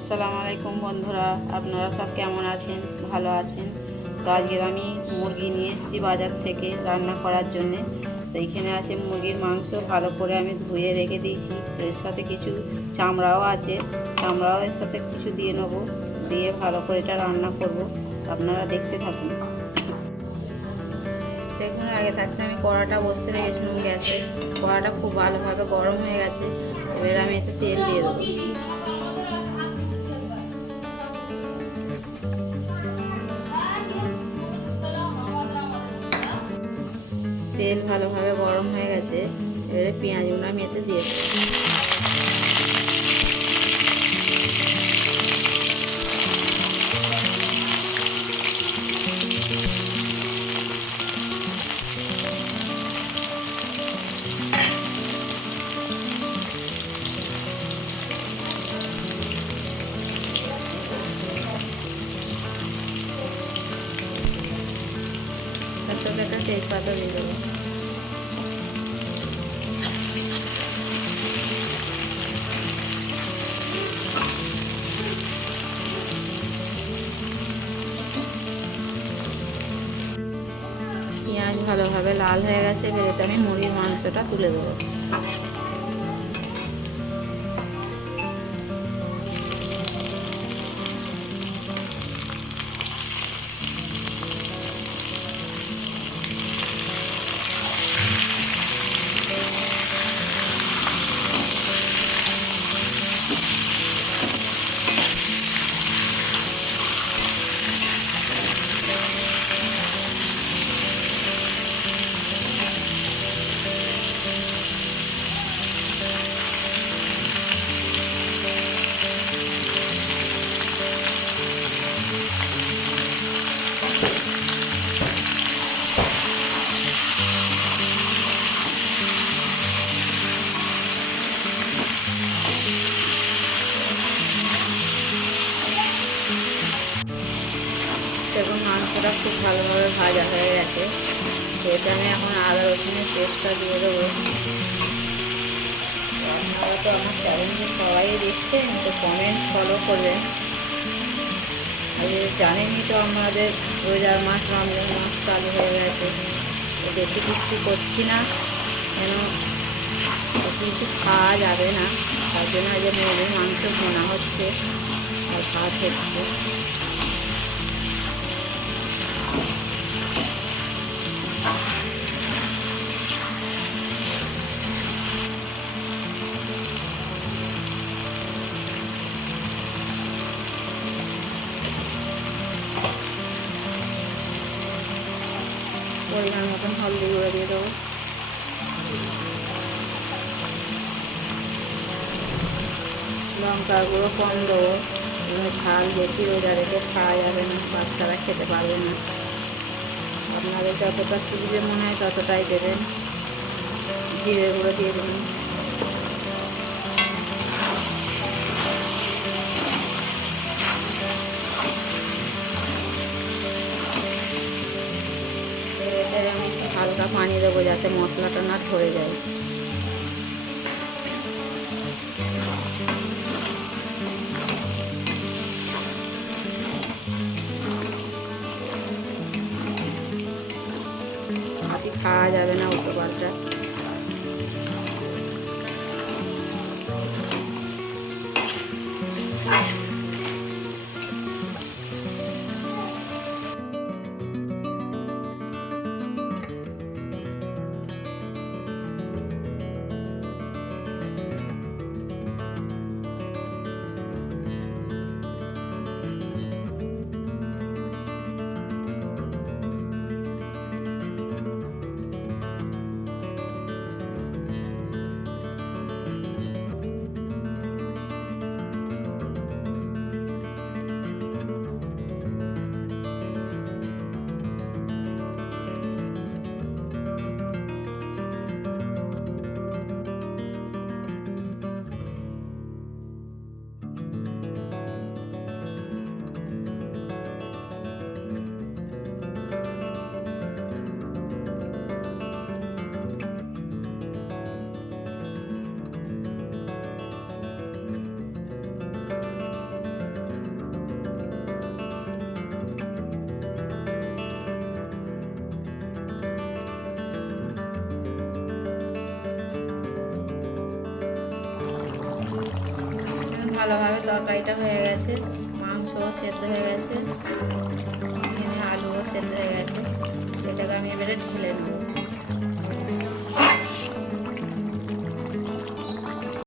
আসসালামু আলাইকুম বন্ধুরা, আপনারা সব কেমন আছেন? ভালো আছেন? তো আজকের আমি মুরগি নিয়ে এসেছি বাজার থেকে রান্না করার জন্যে। তো এইখানে আছে মুরগির মাংস, ভালো করে আমি ধুয়ে রেখে দিয়েছি। তো এর সাথে কিছু চামড়াও আছে, চামড়াও এর সাথে কিছু দিয়ে নেবো, দিয়ে ভালো করে এটা রান্না করব। আপনারা দেখতে থাকুন। দেখুন, আগে থাকতে আমি কড়াটা বসিয়ে রেখেছিলাম গ্যাসে। কড়াটা খুব ভালোভাবে গরম হয়ে গেছে। এবার আমি একটু তেল দিয়ে দেবো। তেল ভালোভাবে গরম হয়ে গেছে। এবারে পেঁয়াজগুলো আমি এতে দিয়ে দেবো। তার সাথে একটা তেজপাতা দিয়ে দেবো। পেঁয়াজ ভালোভাবে লাল হয়ে গেছে। এবারে আমি মুরগির মাংসটা তুলে দেবো। দেখুন, মাংসটা খুব ভালোভাবে ভাজা হয়ে গেছে। এতে আমি এখন আদা রসুনের পেস্টটা দিয়ে দেবো। আপনারা তো আমার চ্যানেলটি সবাই দেখছেন, তো কমেন্ট ফলো করবেন। জানেনই তো আমাদের রোজার মাস, রমজান মাস চালু হয়ে গেছে। বেশি কিছু করছি না, কেন বেশি কিছু খাওয়া যাবে না। তার জন্য যে মুরগির মাংস ভোনা হচ্ছে আর ভাত হচ্ছে। পরিমাণ মতন হলদি গুঁড়ো দিয়ে দেবো। লঙ্কার গুঁড়ো কম দেবো, ঝাল বেশি রোজা রেখে খাওয়া যাবে না, বাচ্চারা খেতে পারবে না। আপনাদের যতটা সুবিধে মনে হয় ততটাই দেবেন। জিরে গুঁড়ো দিয়ে দেবেন। আমি হালকা পানি দেবো যাতে মশলাটা না ধরে যায়। বেশি খাওয়া যাবে না উল্টো পাল্টা। ভালোভাবে তরকারিটা হয়ে গেছে, মাংসও সেদ্ধ হয়ে গেছে, এখানে আলুও সেদ্ধ হয়ে গেছে। এটাকে আমি এবারে ঢেলে নেব।